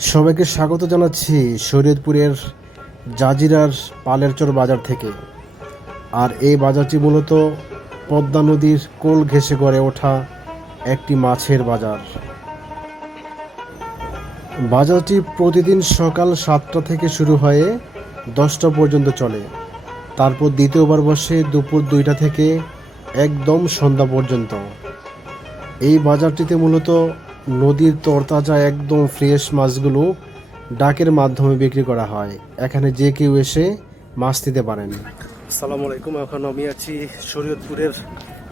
সবাইকে স্বাগত জানাচ্ছি শরীয়তপুরের জাজিরার পালেরচর বাজার থেকে। আর এই বাজারটি মূলত পদ্মা নদীর কোল ঘেঁষে গড়ে ওঠা একটি মাছের বাজার। বাজারটি প্রতিদিন সকাল সাতটা থেকে শুরু হয়ে দশটা পর্যন্ত চলে। তারপর দ্বিতীয়বার বসে দুপুর দুইটা থেকে একদম সন্ধ্যা পর্যন্ত। এই বাজারটিতে মূলত নদীর তরতাজা একদম ফ্রেশ মাছগুলো ডাকের মাধ্যমে বিক্রি করা হয়। এখানে যে কেউ এসে মাছ দিতে পারেন। আসসালামু আলাইকুম, এখন আমি আছি শরীয়তপুরের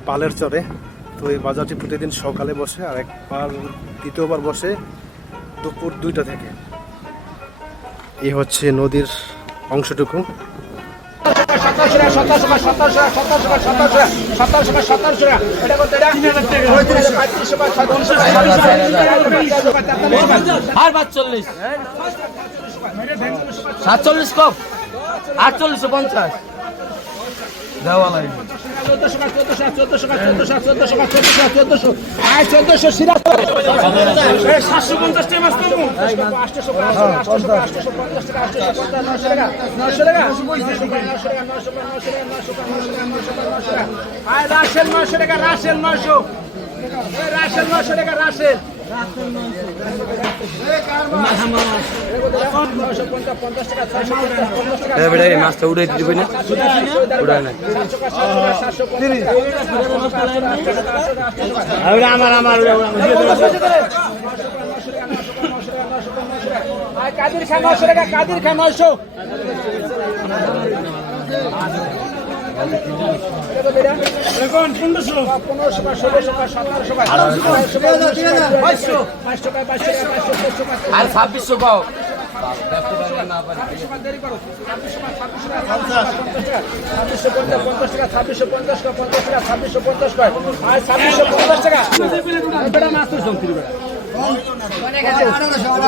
পালের চরে। তো এই বাজারটি প্রতিদিন সকালে বসে আর একবার দ্বিতীয়বার বসে দুপুর দুইটা থেকে। এই হচ্ছে নদীর অংশটুকু। সাতচল্লিশ কপ আটচল্লিশ পঞ্চাশ। দেওয়া লাগবে। রাশেল নয়শো টাকা রাশেল নয়শো। রাশেল নয়শো টাকা রাশেল মাছটা উড়াই দিবে না? উড়ায় না। আমার আমার কাদির খান নয়শো কাদির খান নয়শো। আর ছাব্বিশশো পাও ছাব্বিশশো পঞ্চাশ টাকা ছাব্বিশশো পঞ্চাশ টাকা পঞ্চাশ টাকা ছাব্বিশশো পঞ্চাশ টাকা আর ছাব্বিশশো পঞ্চাশ টাকা মাছ তো